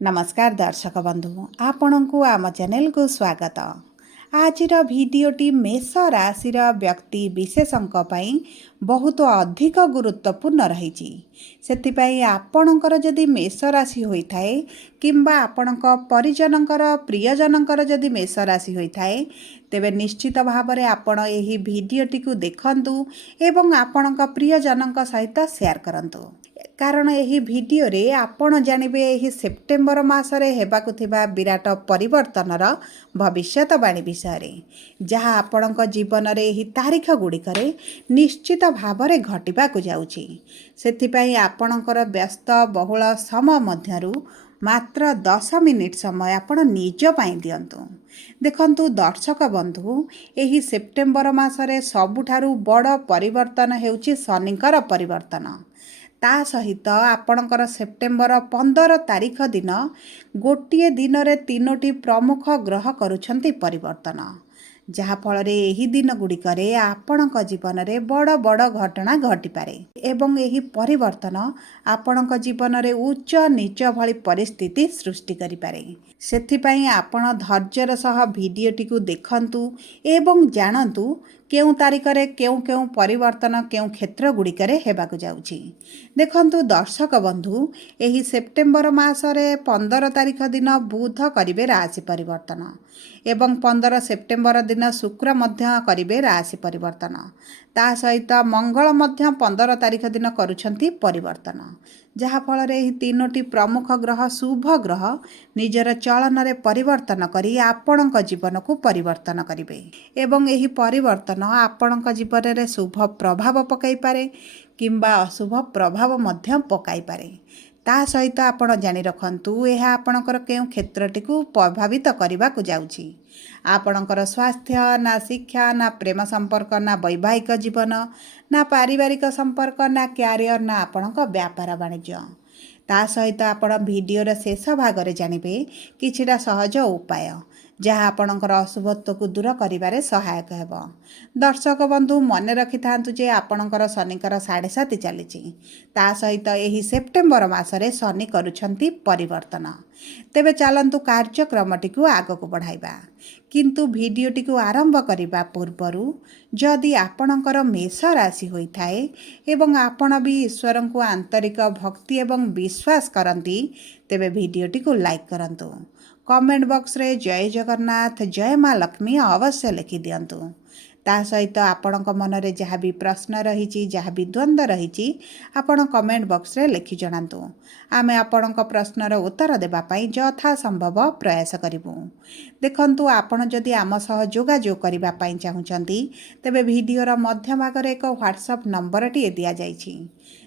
नमस्कार दर्शक बंधु आपण को आम चैनल को स्वागत। आज भिडटी मेष राशि व्यक्ति विशेषों बहुत अधिक गुरुत्वपूर्ण रही से आपणकर जदि मेष राशि होता है किंबा आपण परिजनकर प्रियजनकर जदि मेष राशि होता है तेबे निश्चित भाव में आपण यही भिडटी को देखु एवं आपण प्रियजन सहित शेयर करंतु कारण यही भिडियो रे आपण जानिबे यही सेप्टेम्बर मासरे हेबाकु थिबा विराट परिवर्तनर भविष्यवाणी विषय जहाँ आपणक जीवन रे यही तारीख गुड़िकरे निश्चित भाव में घटिबाकु जाउछि। सेथिपई आपणकर व्यस्त बहुल समय मध्यरु मात्र 10 मिनिट समय आपण निज पाई दियंतु। देखंतु दर्शक बंधु यही सेप्टेम्बर मासरे सबुठारु बड़ परिवर्तन हेउछि शनिकर परिवर्तन। ता सहित आपणकर सेप्टेम्बर 15 तारीख दिन गोटे दिन रे 3टी प्रमुख ग्रह करुछंती परिवर्तन जहाँफल यही दिन गुड़िकरे आपणक जीवन में बड़ बड़ घटना घटिपारे एवं यही परिवर्तन आपणक जीवन में उच्च नीच भली परिस्थिति सृष्टि करिपारे। सेथिपई आपण धैर्यर सह भिडियोटी को देखंतु एवं जानतु केउं तारीख रे केउं परिवर्तन केउं क्षेत्र गुड़िकरे हेबाकु जाउछि। देखंतु दर्शक बंधु यही सेप्टेम्बर मासरे 15 तारीख दिन बुध करिवे राशि परिवर्तन एवं 15 सेप्टेम्बर दिन शुक्र मध्य करिवे राशि परिवर्तन। ता सहित मंगल मध्य 15 तारीख दिन करुछंती परिवर्तन जहाँफल यही 3टी प्रमुख ग्रह शुभ ग्रह निजर चलन रे परिवर्तन करी आपणक जीवन को परिवर्तन करिवे एवं यही परिवर्तन आपणक जीवन रे शुभ प्रभाव पकाई पारे किंबा अशुभ प्रभाव मध्य पकाई पारे। ता सहित आपण जानि रखंतु यह आपणकर केउं क्षेत्रटी को प्रभावित करने को जाउछि। आपणकर स्वास्थ्य ना शिक्षा ना प्रेम संपर्क ना वैवाहिक जीवन ना पारिवारिक संपर्क ना क्यारियर ना आपणक व्यापार वाणिज्य। ता सहित आपण भिडियोर शेष भाग रे जानिबे किछिटा सहज उपाय जहाँ आपणकर अशुभत्व को दूर करिबारे सहायक हेब। दर्शक बंधु मन रखि थांतु जे आपणकर शनिकर 7.5 चलीछि ता सहित यही सेप्टेम्बर मासरे शनि करुछंती परिवर्तन। तेबे चलंतु कार्यक्रमटी को आगको बढ़ाइबा किंतु भिडियोटी को आरंभ करिबा पूर्वरु जदि आपणकर मेष राशि होइथाए एवं आपण भी ईश्वर को आंतरिक भक्ति एवं विश्वास करंती तेबे भिडियोटी को लाइक करंतु। कमेंट बॉक्स रे जय जगन्नाथ जय माँ लक्ष्मी अवश्य लिखि दियंतु। ता सहित आपणक मन रे जहाँ भी प्रश्न रही जहाँ भी द्वंद्व रही आपण कमेंट बॉक्स रे लिखि जणांतु। आमे आपणक प्रश्नर उत्तर देबा पई यथा संभव प्रयास करिबु। देखंतु आपण जदि आम सह जोगाजोग करिबा पई चाहुचंती तेबे भिडियोर मध्य भाग रे एक व्हाट्सएप नंबर टी दिया जाइछि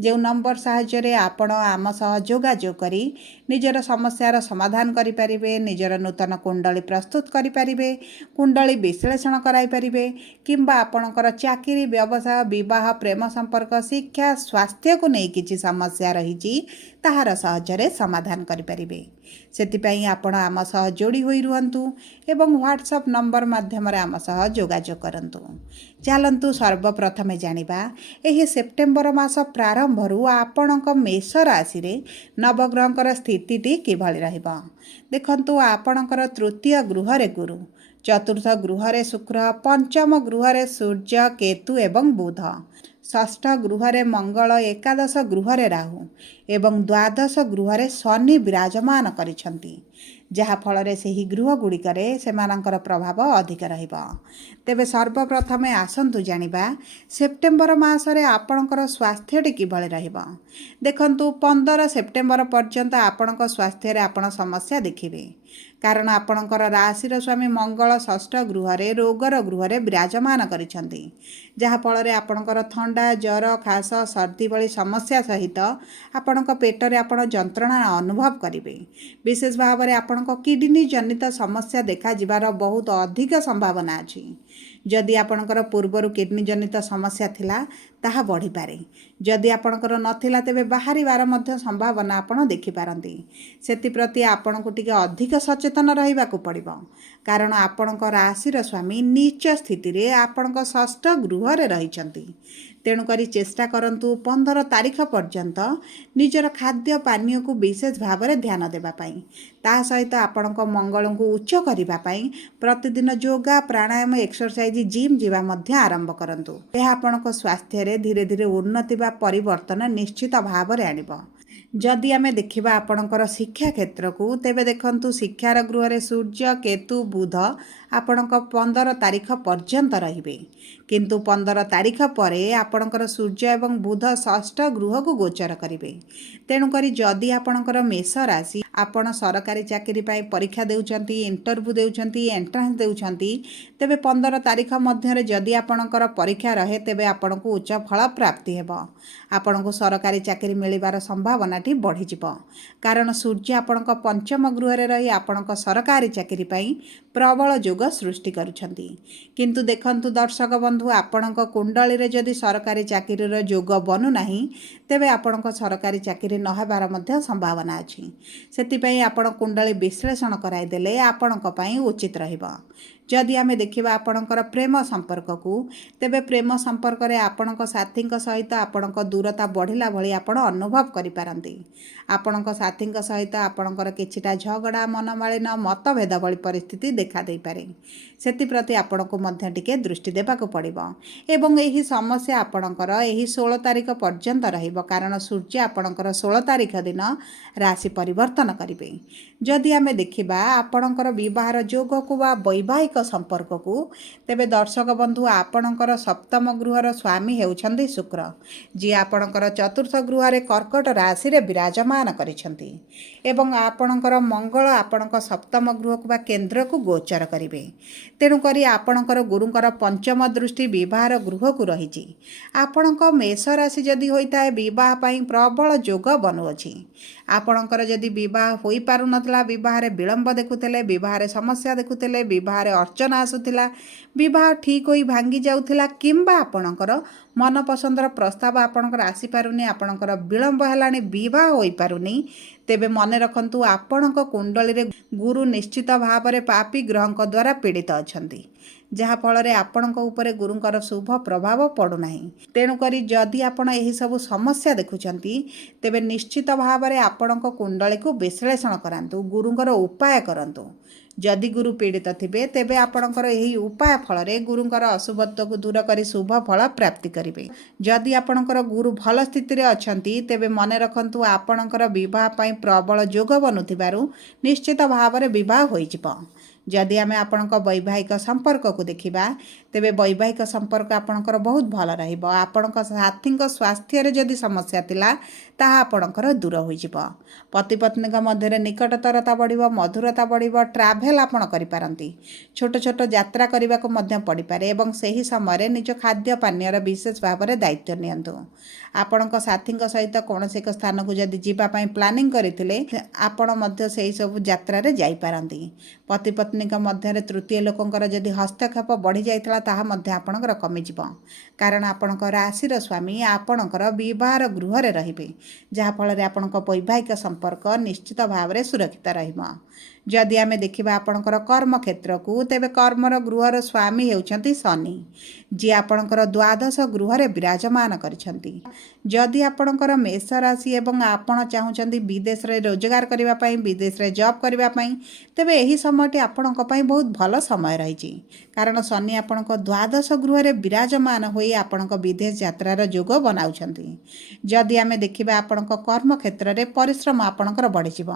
जो नंबर साहाय्य आपण आम सह जोगाजोग करी निजर समस्यार समाधान करि परिबे निजर नूतन कुंडली प्रस्तुत करि परिबे कुंडली विश्लेषण कराई परिबे किंबा आपणकर चाकरी व्यवसाय विवाह प्रेम संपर्क शिक्षा स्वास्थ्य को नहीं किछि समस्या रही ताहार सहजरे समाधान करि परिबे। सेतिपई आपण आम सह जोड़ी होई रुहंतु एवं व्हाट्सएप नंबर माध्यम आम सह जोगाजोग करंतु। चलंतु सर्वप्रथमे जानिबा एही सेप्टेम्बर मास प्रारंभरू आपणक मेष राशि रे नवग्रहंकर स्थितिटी किभଳି रहिबा। देखंतु आपणकर तृतीय गृह रे गुरु चतुर्थ गृह रे शुक्र पंचम गृह रे सूर्य केतु एवं बुध षष्ठ गृह रे मंगल एकादश गृह रे राहु एवं द्वादश गृह रे शनि विराजमान करिछंती जहाँ फल रे सेही गृह गुड़िकरे सेमानंकर प्रभाव अधिक रहिबा। तेबे सर्वप्रथमे आसंतु जानिबा सेप्टेम्बर मासरे आपणकर स्वास्थ्यटी किभଳି रहिबा। देखंतु 15 सेप्टेम्बर पर्यंत आपणक स्वास्थ्य रे आपण समस्या देखिबे कारण आपणकर राशिर स्वामी मंगल षष्ठ गृह रे रोगर गृह रे विराजमान करिछंती जहाँ फल रे आपणकर थंडा जर खास सर्दी भली समस्या सहित आपणक पेट रे आपण जंत्रणा अनुभव करिवे। विशेष भाव में आपणक किडनी जनित समस्या देखा जिबार बहुत अधिक संभावना अछि। जदि आपणकर पूर्वर किडनी जनित समस्या थिला ताहा बढ़ी पारे जदि आपणकर नथिला तेबे बाहरी बार मध्य संभावना आपण देखि पारंती। सेति प्रति आपणको टिके अधिक सचेतन रहिबाकू पड़िबो कारण आपणक राशिर स्वामी नीच स्थिति रे आपणक षष्ठ गृह रे रहिचंती ତେଣୁକରି ଚେଷ୍ଟା କରନ୍ତୁ 15 ତାରିଖ ପର୍ଯ୍ୟନ୍ତ ନିଜର ଖାଦ୍ୟ ପାନୀୟକୁ ବିଶେଷ ଭାବରେ ଧ୍ୟାନ ଦେବା ପାଇଁ। ତା ସହିତ ଆପଣଙ୍କ ମଙ୍ଗଳଙ୍କୁ ଉଚ୍ଚ କରିବା ପାଇଁ ପ୍ରତିଦିନ ଯୋଗା, ପ୍ରାଣାୟାମ, ଏକ୍ସରସାଇଜ, ଜିମ୍ ଯିବା ମଧ୍ୟ ଆରମ୍ଭ କରନ୍ତୁ। ଏହା ଆପଣଙ୍କ ସ୍ୱାସ୍ଥ୍ୟରେ ଧୀରେ ଧୀରେ ଉନ୍ନତି ବା ପରିବର୍ତ୍ତନ ନିଶ୍ଚିତ ଭାବରେ ଆଣିବ। ଯଦି ଆମେ ଦେଖିବା ଆପଣଙ୍କର ଶିକ୍ଷା କ୍ଷେତ୍ରକୁ, ତେବେ ଦେଖନ୍ତୁ ଶିକ୍ଷାର ଗୃହରେ ସୂର୍ଯ୍ୟ, କେତୁ, ବୁଧ ଆପଣଙ୍କ 15 ତାରିଖ ପର୍ଯ୍ୟନ୍ତ ରହିବେ। କିନ୍ତୁ 15 ତାରିଖ ପରେ ଆପଣଙ୍କର ସୂର୍ଯ୍ୟ ଏବଂ ବୁଧ ଷଷ୍ଠ ଗୃହକୁ ଗୋଚର କରିବେ। ତେଣୁକରି ଯଦି ଆପଣଙ୍କର ମେଷ ରାଶି, ଆପଣ ସରକାରୀ ଚାକିରି ପାଇଁ ପରୀକ୍ଷା ଦେଉଛନ୍ତି, ଇଣ୍ଟରଭ୍ୟୁ ଦେଉଛନ୍ତି, ଏଣ୍ଟ୍ରାନ୍ସ ଦେଉଛନ୍ତି, ତେବେ 15 ତାରିଖ ମଧ୍ୟରେ ଯଦି ଆପଣଙ୍କର ପରୀକ୍ଷା ରହେ ତେବେ ଆପଣଙ୍କୁ ଉଚ୍ଚ ଫଳ ପ୍ରାପ୍ତି ହେବ। ଆପଣଙ୍କୁ ସରକାରୀ ଚାକିରି ମିଳିବାର ସମ୍ଭାବନାଟି ବଢ଼ିଯିବ। କାରଣ ସୂର୍ଯ୍ୟ ଆପଣଙ୍କ ପଞ୍ଚମ ଗୃହରେ ରହି ଆପଣଙ୍କ ସରକାରୀ ଚାକିରି ପାଇଁ ପ୍ରବଳ ଯୋଗ ସୃଷ୍ଟି କରୁଛନ୍ତି। କିନ୍ତୁ ଦେଖନ୍ତୁ ଦର୍ଶକ ବନ୍ଧୁ, ଆପଣଙ୍କ କୁଣ୍ଡଳୀରେ ଯଦି ସରକାରୀ ଚାକିରିର ଯୋଗ ବନୁନାହିଁ, ତେବେ ଆପଣଙ୍କ ସରକାରୀ ଚାକିରି ନ ହେବାର ମଧ୍ୟ ସମ୍ଭାବନା ଅଛି। ସେଥିପାଇଁ ଆପଣ କୁଣ୍ଡଳୀ ବିଶ୍ଳେଷଣ କରାଇଦେଲେ ଆପଣଙ୍କ ପାଇଁ ଉଚିତ ରହିବ। ଯଦି ଆମେ ଦେଖିବା ଆପଣଙ୍କର ପ୍ରେମ ସମ୍ପର୍କକୁ, ତେବେ ପ୍ରେମ ସମ୍ପର୍କରେ ଆପଣଙ୍କ ସାଥୀଙ୍କ ସହିତ ଆପଣଙ୍କ ଦୂରତା ବଢ଼ିଲା ଭଳି ଆପଣ ଅନୁଭବ କରିପାରନ୍ତି। ଆପଣଙ୍କ ସାଥୀଙ୍କ ସହିତ ଆପଣଙ୍କର କିଛିଟା ଝଗଡ଼ା, ମନମାଳିନ, ମତଭେଦ ଭଳି ପରିସ୍ଥିତି ଦେଖା ଦେଇପାରେ। ସେଥିପ୍ରତି ଆପଣଙ୍କୁ ମଧ୍ୟ ଟିକେ ଦୃଷ୍ଟି ଦେବାକୁ ପଡ଼ିବ। ଏବଂ ଏହି ସମସ୍ୟା ଆପଣଙ୍କର ଏହି 16 ତାରିଖ ପର୍ଯ୍ୟନ୍ତ ରହିବ, କାରଣ ସୂର୍ଯ୍ୟ ଆପଣଙ୍କର 16 ତାରିଖ ଦିନ ରାଶି ପରିବର୍ତ୍ତନ କରିବେ। ଯଦି ଆମେ ଦେଖିବା ଆପଣଙ୍କର ବିବାହର ଯୋଗକୁ ବା ବୈବାହିକ ସମ୍ପର୍କକୁ, ତେବେ ଦର୍ଶକ ବନ୍ଧୁ ଆପଣଙ୍କର ସପ୍ତମ ଗୃହର ସ୍ୱାମୀ ହେଉଛନ୍ତି ଶୁକ୍ର, ଯିଏ ଆପଣଙ୍କର ଚତୁର୍ଥ ଗୃହରେ କର୍କଟ ରାଶିରେ ବିରାଜମାନ କରିଛନ୍ତି। ଏବଂ ଆପଣଙ୍କର ମଙ୍ଗଳ ଆପଣଙ୍କ ସପ୍ତମ ଗୃହକୁ ବା କେନ୍ଦ୍ରକୁ ଗୋଚର କରିବେ। ତେଣୁକରି ଆପଣଙ୍କର ଗୁରୁଙ୍କର ପଞ୍ଚମ ଦୃଷ୍ଟି ବିବାହର ଗୃହକୁ ରହିଛି। ଆପଣଙ୍କ ମେଷ ରାଶି ଯଦି ହୋଇଥାଏ, ବିବାହ ପାଇଁ ପ୍ରବଳ ଯୋଗ ବନୁଅଛି। ଆପଣଙ୍କର ଯଦି ବିବାହ ହୋଇପାରୁନଥିଲା, ବିବାହରେ ବିଳମ୍ବ ଦେଖୁଥିଲେ, ବିବାହରେ ସମସ୍ୟା ଦେଖୁଥିଲେ, ବିବାହରେ ଅର୍ଚ୍ଚନା ଆସୁଥିଲା, ବିବାହ ଠିକ୍ ହୋଇ ଭାଙ୍ଗି ଯାଉଥିଲା, କିମ୍ବା ଆପଣଙ୍କର ମନପସନ୍ଦର ପ୍ରସ୍ତାବ ଆପଣଙ୍କର ଆସିପାରୁନି, ଆପଣଙ୍କର ବିଳମ୍ବ ହେଲାଣି, ବିବାହ ହୋଇପାରୁନି, ତେବେ ମନେ ରଖନ୍ତୁ ଆପଣଙ୍କ କୁଣ୍ଡଳୀରେ ଗୁରୁ ନିଶ୍ଚିତ ଭାବରେ ପାପୀ ଗ୍ରହଙ୍କ ଦ୍ୱାରା ପୀଡ଼ିତ ଅଛନ୍ତି, ଯାହାଫଳରେ ଆପଣଙ୍କ ଉପରେ ଗୁରୁଙ୍କର ଶୁଭ ପ୍ରଭାବ ପଡ଼ୁନାହିଁ। ତେଣୁକରି ଯଦି ଆପଣ ଏହିସବୁ ସମସ୍ୟା ଦେଖୁଛନ୍ତି, ତେବେ ନିଶ୍ଚିତ ଭାବରେ ଆପଣଙ୍କ କୁଣ୍ଡଳୀକୁ ବିଶ୍ଳେଷଣ କରାନ୍ତୁ, ଗୁରୁଙ୍କର ଉପାୟ କରନ୍ତୁ। ଯଦି ଗୁରୁ ପୀଡ଼ିତ ଥିବେ, ତେବେ ଆପଣଙ୍କର ଏହି ଉପାୟ ଫଳରେ ଗୁରୁଙ୍କର ଅଶୁଭତ୍ୱକୁ ଦୂର କରି ଶୁଭ ଫଳ ପ୍ରାପ୍ତି କରିବେ। ଯଦି ଆପଣଙ୍କର ଗୁରୁ ଭଲ ସ୍ଥିତିରେ ଅଛନ୍ତି, ତେବେ ମନେ ରଖନ୍ତୁ ଆପଣଙ୍କର ବିବାହ ପାଇଁ ପ୍ରବଳ ଯୋଗ ବନୁଥିବାରୁ ନିଶ୍ଚିତ ଭାବରେ ବିବାହ ହୋଇଯିବ। ଯଦି ଆମେ ଆପଣଙ୍କ ବୈବାହିକ ସମ୍ପର୍କକୁ ଦେଖିବା, ତେବେ ବୈବାହିକ ସମ୍ପର୍କ ଆପଣଙ୍କର ବହୁତ ଭଲ ରହିବ। ଆପଣଙ୍କ ସାଥୀଙ୍କ ସ୍ୱାସ୍ଥ୍ୟରେ ଯଦି ସମସ୍ୟା ଥିଲା, ତାହା ଆପଣଙ୍କର ଦୂର ହୋଇଯିବ। ପତି ପତ୍ନୀଙ୍କ ମଧ୍ୟରେ ନିକଟତରତା ବଢ଼ିବ, ମଧୁରତା ବଢ଼ିବ, ଟ୍ରାଭେଲ୍ ଆପଣ କରିପାରନ୍ତି, ଛୋଟ ଛୋଟ ଯାତ୍ରା କରିବାକୁ ମଧ୍ୟ ପଡ଼ିପାରେ। ଏବଂ ସେହି ସମୟରେ ନିଜ ଖାଦ୍ୟ ପାନୀୟର ବିଶେଷ ଭାବରେ ଦାୟିତ୍ୱ ନିଅନ୍ତୁ। ଆପଣଙ୍କ ସାଥୀଙ୍କ ସହିତ କୌଣସି ଏକ ସ୍ଥାନକୁ ଯଦି ଯିବା ପାଇଁ ପ୍ଲାନିଂ କରିଥିଲେ, ଆପଣ ମଧ୍ୟ ସେହି ସବୁ ଯାତ୍ରାରେ ଯାଇପାରନ୍ତି। ପତି ପତ୍ନୀଙ୍କ ମଧ୍ୟରେ ତୃତୀୟ ଲୋକଙ୍କର ଯଦି ହସ୍ତକ୍ଷେପ ବଢ଼ିଯାଇଥିଲା, ତାହା ମଧ୍ୟ ଆପଣଙ୍କର କମିଯିବ। କାରଣ ଆପଣଙ୍କ ରାଶିର ସ୍ୱାମୀ ଆପଣଙ୍କର ବିବାହର ଗୃହରେ ରହିବେ, ଯାହାଫଳରେ ଆପଣଙ୍କ ବୈବାହିକ ସମ୍ପର୍କ ନିଶ୍ଚିତ ଭାବରେ ସୁରକ୍ଷିତ ରହିବ। ଯଦି ଆମେ ଦେଖିବା ଆପଣଙ୍କର କର୍ମକ୍ଷେତ୍ରକୁ, ତେବେ କର୍ମର ଗୃହର ସ୍ୱାମୀ ହେଉଛନ୍ତି ଶନି, ଯିଏ ଆପଣଙ୍କର ଦ୍ୱାଦଶ ଗୃହରେ ବିରାଜମାନ କରିଛନ୍ତି। ଯଦି ଆପଣଙ୍କର ମେଷ ରାଶି ଏବଂ ଆପଣ ଚାହୁଁଛନ୍ତି ବିଦେଶରେ ରୋଜଗାର କରିବା ପାଇଁ, ବିଦେଶରେ ଜବ୍ କରିବା ପାଇଁ, ତେବେ ଏହି ସମୟଟି ଆପଣଙ୍କ ପାଇଁ ବହୁତ ଭଲ ସମୟ ରହିଛି। କାରଣ ଶନି ଆପଣଙ୍କ ଦ୍ୱାଦଶ ଗୃହରେ ବିରାଜମାନ ହୋଇ ଆପଣଙ୍କ ବିଦେଶ ଯାତ୍ରାର ଯୋଗ ବନାଉଛନ୍ତି। ଯଦି ଆମେ ଦେଖିବା ଆପଣଙ୍କ କର୍ମକ୍ଷେତ୍ରରେ ପରିଶ୍ରମ ଆପଣଙ୍କର ବଢ଼ିଯିବ,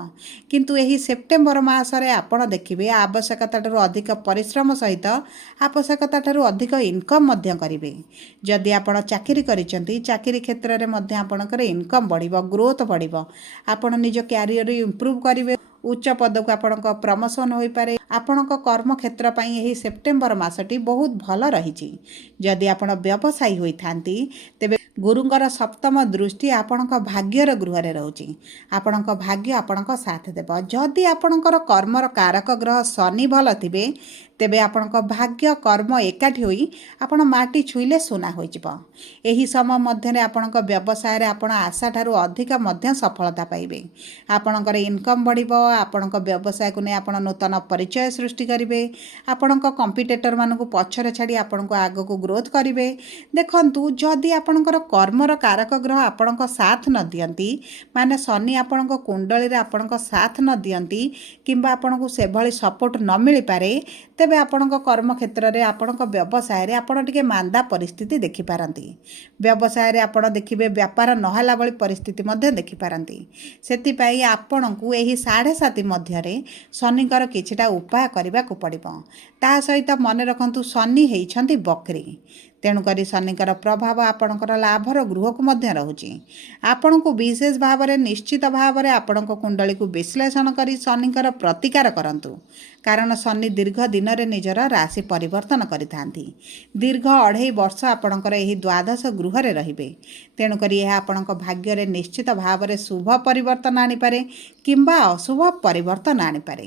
କିନ୍ତୁ ଏହି ସେପ୍ଟେମ୍ବର ମାସରେ ଆପଣ ଦେଖିବେ ଆବଶ୍ୟକତାଠାରୁ ଅଧିକ ପରିଶ୍ରମ ସହିତ ଆବଶ୍ୟକତାଠାରୁ ଅଧିକ ଇନକମ୍ ମଧ୍ୟ କରିବେ। ଯଦି ଆପଣ ଚାକିରି କରିଛନ୍ତି, ଚାକିରି କ୍ଷେତ୍ରରେ ମଧ୍ୟ ଆପଣଙ୍କର ଇନକମ୍ ବଢ଼ିବ, ଗ୍ରୋଥ୍ ବଢ଼ିବ, ଆପଣ ନିଜ କ୍ୟାରିୟର ଇମ୍ପ୍ରୁଭ୍ କରିବେ, ଉଚ୍ଚ ପଦକୁ ଆପଣଙ୍କ ପ୍ରମୋସନ୍ ହୋଇପାରେ। ଆପଣଙ୍କ କର୍ମକ୍ଷେତ୍ର ପାଇଁ ଏହି ସେପ୍ଟେମ୍ବର ମାସଟି ବହୁତ ଭଲ ରହିଛି। ଯଦି ଆପଣ ବ୍ୟବସାୟୀ ହୋଇଥାନ୍ତି, ତେବେ ଗୁରୁଙ୍କର ସପ୍ତମ ଦୃଷ୍ଟି ଆପଣଙ୍କ ଭାଗ୍ୟର ଗୃହରେ ରହୁଛି। ଆପଣଙ୍କ ଭାଗ୍ୟ ଆପଣଙ୍କ ସାଥ ଦେବ। ଯଦି ଆପଣଙ୍କର କର୍ମର କାରକ ଗ୍ରହ ଶନି ଭଲ ଥିବେ, ତେବେ ଆପଣଙ୍କ ଭାଗ୍ୟ କର୍ମ ଏକାଠି ହୋଇ ଆପଣ ମାଟି ଛୁଇଁଲେ ସୁନା ହୋଇଯିବ। ଏହି ସମୟ ମଧ୍ୟରେ ଆପଣଙ୍କ ବ୍ୟବସାୟରେ ଆପଣ ଆଶାଠାରୁ ଅଧିକ ମଧ୍ୟ ସଫଳତା ପାଇବେ। ଆପଣଙ୍କର ଇନକମ୍ ବଢ଼ିବ। ଆପଣଙ୍କ ବ୍ୟବସାୟକୁ ନେଇ ଆପଣ ନୂତନ ପରିଚୟ ସୃଷ୍ଟି କରିବେ। ଆପଣଙ୍କ କମ୍ପିଟେଟରମାନଙ୍କୁ ପଛରେ ଛାଡ଼ି ଆପଣଙ୍କୁ ଆଗକୁ ଗ୍ରୋଥ୍ କରିବେ। ଦେଖନ୍ତୁ, ଯଦି ଆପଣଙ୍କର କର୍ମର କାରକ ଗ୍ରହ ଆପଣଙ୍କ ସାଥ ନ ଦିଅନ୍ତି, ମାନେ ଶନି ଆପଣଙ୍କ କୁଣ୍ଡଳୀରେ ଆପଣଙ୍କ ସାଥ ନ ଦିଅନ୍ତି କିମ୍ବା ଆପଣଙ୍କୁ ସେଭଳି ସପୋର୍ଟ ନ ମିଳିପାରେ, ତେବେ ଆପଣଙ୍କ କର୍ମକ୍ଷେତ୍ରରେ ଆପଣଙ୍କ ବ୍ୟବସାୟରେ ଆପଣ ଟିକେ ମାନ୍ଦା ପରିସ୍ଥିତି ଦେଖିପାରନ୍ତି। ବ୍ୟବସାୟରେ ଆପଣ ଦେଖିବେ ବେପାର ନହେଲା ଭଳି ପରିସ୍ଥିତି ମଧ୍ୟ ଦେଖିପାରନ୍ତି। ସେଥିପାଇଁ ଆପଣଙ୍କୁ ଏହି 7.5 ମଧ୍ୟରେ ଶନିଙ୍କର କିଛିଟା ଉପାୟ କରିବାକୁ ପଡ଼ିବ। ତା ସହିତ ମନେ ରଖନ୍ତୁ, ଶନି ହେଇଛନ୍ତି ବକ୍ରୀ। ତେଣୁକରି ଶନିଙ୍କର ପ୍ରଭାବ ଆପଣଙ୍କର ଲାଭର ଗୃହକୁ ମଧ୍ୟ ରହୁଛି। ଆପଣଙ୍କୁ ବିଶେଷ ଭାବରେ ନିଶ୍ଚିତ ଭାବରେ ଆପଣଙ୍କ କୁଣ୍ଡଳୀକୁ ବିଶ୍ଳେଷଣ କରି ଶନିଙ୍କର ପ୍ରତିକାର କରନ୍ତୁ। କାରଣ ଶନି ଦୀର୍ଘ ଦିନରେ ନିଜର ରାଶି ପରିବର୍ତ୍ତନ କରିଥାନ୍ତି। ଦୀର୍ଘ 2.5 ବର୍ଷ ଆପଣଙ୍କର ଏହି ଦ୍ୱାଦଶ ଗୃହରେ ରହିବେ। ତେଣୁକରି ଏହା ଆପଣଙ୍କ ଭାଗ୍ୟରେ ନିଶ୍ଚିତ ଭାବରେ ଶୁଭ ପରିବର୍ତ୍ତନ ଆଣିପାରେ କିମ୍ବା ଅଶୁଭ ପରିବର୍ତ୍ତନ ଆଣିପାରେ।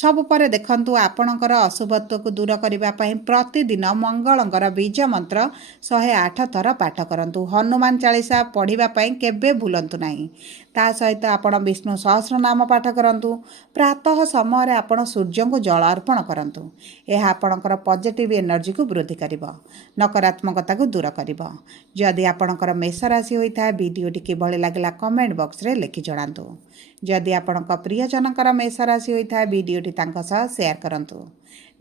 ସବୁ ପରେ ଦେଖନ୍ତୁ, ଆପଣଙ୍କର ଅଶୁଭତ୍ୱକୁ ଦୂର କରିବା ପାଇଁ ପ୍ରତିଦିନ ମଙ୍ଗଳଙ୍କର ବୀଜ ମନ୍ତ୍ର 108 ଥର ପାଠ କରନ୍ତୁ। ହନୁମାନ ଚାଳିସା ପଢ଼ିବା ପାଇଁ କେବେ ଭୁଲନ୍ତୁ ନାହିଁ। ତା ସହିତ ଆପଣ ବିଷ୍ଣୁ ସହସ୍ରନାମ ପାଠ କରନ୍ତୁ। ପ୍ରାତଃ ସମୟରେ ଆପଣ ସୂର୍ଯ୍ୟଙ୍କୁ ଜଳ ଅର୍ପଣ କରନ୍ତୁ। ଏହା ଆପଣଙ୍କର ପଜିଟିଭ୍ ଏନର୍ଜିକୁ ବୃଦ୍ଧି କରିବ, ନକାରାତ୍ମକତାକୁ ଦୂର କରିବ। ଯଦି ଆପଣଙ୍କର ମେଷ ରାଶି ହୋଇଥାଏ, ଭିଡ଼ିଓଟି କିଭଳି ଲାଗିଲା କମେଣ୍ଟ ବକ୍ସରେ ଲେଖି ଜଣାନ୍ତୁ। ଯଦି ଆପଣଙ୍କ ପ୍ରିୟଜନଙ୍କର ମେଷ ରାଶି ହୋଇଥାଏ, ଭିଡ଼ିଓଟି ତାଙ୍କ ସହ ସେୟାର କରନ୍ତୁ।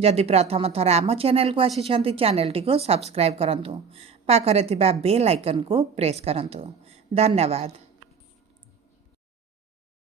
ଯଦି ପ୍ରଥମ ଥର ଆମ ଚ୍ୟାନେଲକୁ ଆସିଛନ୍ତି, ଚ୍ୟାନେଲଟିକୁ ସବସ୍କ୍ରାଇବ୍ କରନ୍ତୁ। ପାଖରେ ଥିବା ବେଲ୍ ଆଇକନ୍କୁ ପ୍ରେସ୍ କରନ୍ତୁ। ଧନ୍ୟବାଦ।